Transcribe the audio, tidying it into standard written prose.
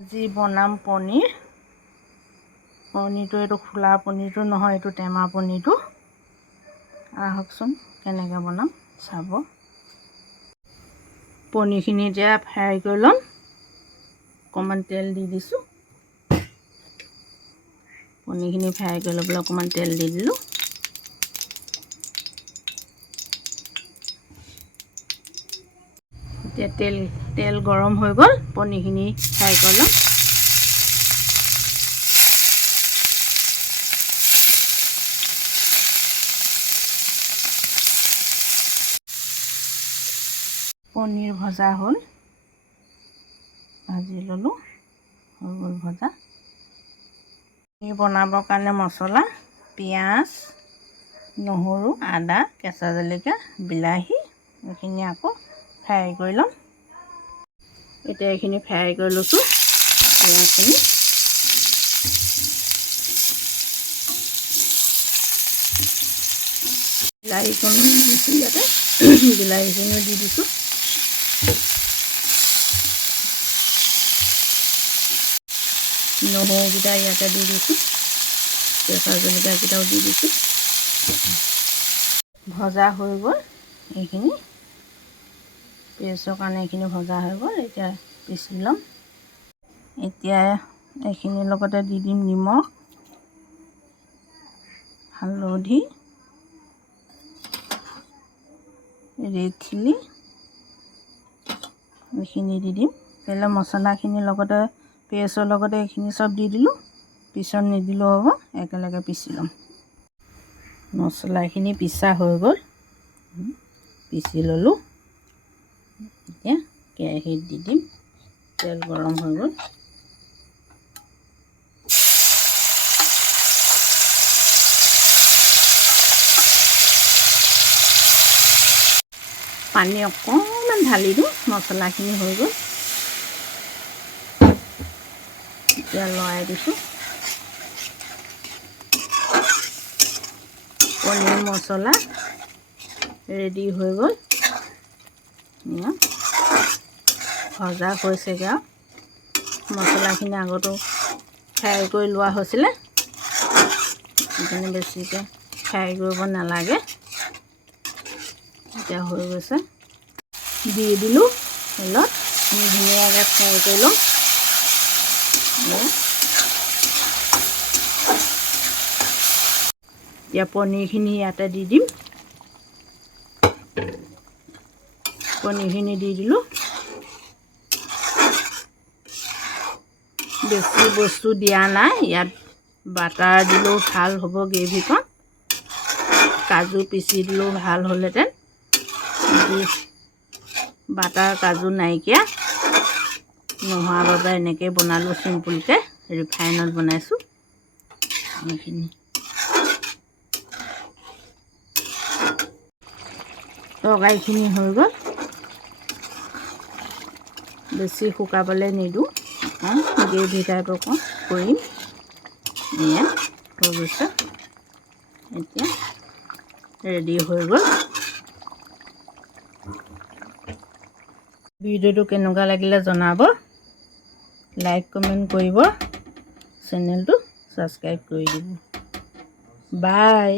আজি বনাম পনীৰ। পনীৰটো এইটো খোলা পনীৰটো নহয়, এইটো টেমা পনীৰটো। আহকচোন কেনেকৈ বনাম চাব। পনীৰখিনি এতিয়া ফ্ৰাই কৰি ল'ম। অকণমান তেল দি দিছোঁ। পনীৰখিনি ফ্ৰাই কৰি ল'বলৈ অকণমান তেল দি দিলোঁ। এতিয়া তেল গৰম হৈ গ'ল, পনীৰখিনি ফ্ৰাই কৰি ল'ম। পনীৰ ভজা হ'ল, ভাজি ল'লোঁ, হৈ গ'ল ভজা। পনীৰ বনাবৰ কাৰণে মছলা, পিঁয়াজ, নহৰু, আদা, কেঁচা জলকীয়া, বিলাহী এইখিনি আকৌ ফ্ৰাই কৰি ল'ম। এতিয়া এইখিনি ফ্ৰাই কৰি লৈছোঁ, পিঁয়াজখিনি। বিলাহীখিনি দিছোঁ ইয়াতে, বিলাহীখিনিও দি দিছোঁ। নহৰুকেইটা ইয়াতে দি দিছোঁ, কেঁচা জলকীয়াকেইটাও দি দিছোঁ। ভজা হৈ গ'ল এইখিনি, পেষ্টৰ কাৰণে এইখিনি ভজা হৈ গ'ল। এতিয়া পিচি ল'ম। এতিয়া এইখিনিৰ লগতে দি দিম নিমখ, হালধি, ৰেড চিলি, এইখিনি দি দিম। তেলে মছলাখিনিৰ লগতে পেষ্টৰ লগতে এইখিনি চব দি দিলোঁ। পিছত নিদিলেও হ'ব, একেলগে পিচি ল'ম। মছলাখিনি পিছা হৈ গ'ল, পিচি ল'লোঁ। এতিয়া কেৰাহীত দি দিম, তেল গৰম হৈ গ'ল। পানী অকণমান ঢালি দিওঁ, মছলাখিনি হৈ গ'ল। এতিয়া লৰাই দিছোঁ। পনীৰ মছলা ৰেডি হৈ গ'ল। ভজা হৈছেগৈ আৰু। মছলাখিনি আগতো ফ্ৰাই কৰি লোৱা হৈছিলে, সেইকাৰণে বেছিকৈ ফ্ৰাই কৰিব নালাগে। এতিয়া হৈ গৈছে, দি দিলোঁ তেলত। ধুনীয়াকৈ ফ্ৰাই কৰি ল'ম। এতিয়া পনীৰখিনি ইয়াতে দি দিম। পনীৰখিনি দি দিলোঁ। বেছি বস্তু দিয়া নাই ইয়াত, বাটাৰ দিলেও ভাল হ'ব গ্ৰেভিকণ। কাজু পিচি দিলেও ভাল হ'লহেঁতেন, বাটাৰ কাজু নাইকিয়া নোহোৱাৰ বাবে এনেকৈ বনালোঁ চিম্পুলকৈ। ৰিফাইনত বনাইছোঁ। এইখিনি তৰকাৰীখিনি হৈ গ'ল। বেছি শুকাবলৈ নিদিওঁ, গ্ৰেভি টাইপ অকণ কৰিম। এয়া হৈ গৈছে, এতিয়া ৰেডি হৈ গ'ল। ভিডিঅ'টো কেনেকুৱা লাগিলে জনাব, লাইক কমেণ্ট কৰিব, চেনেলটো ছাবস্ক্ৰাইব কৰি দিব। বাই।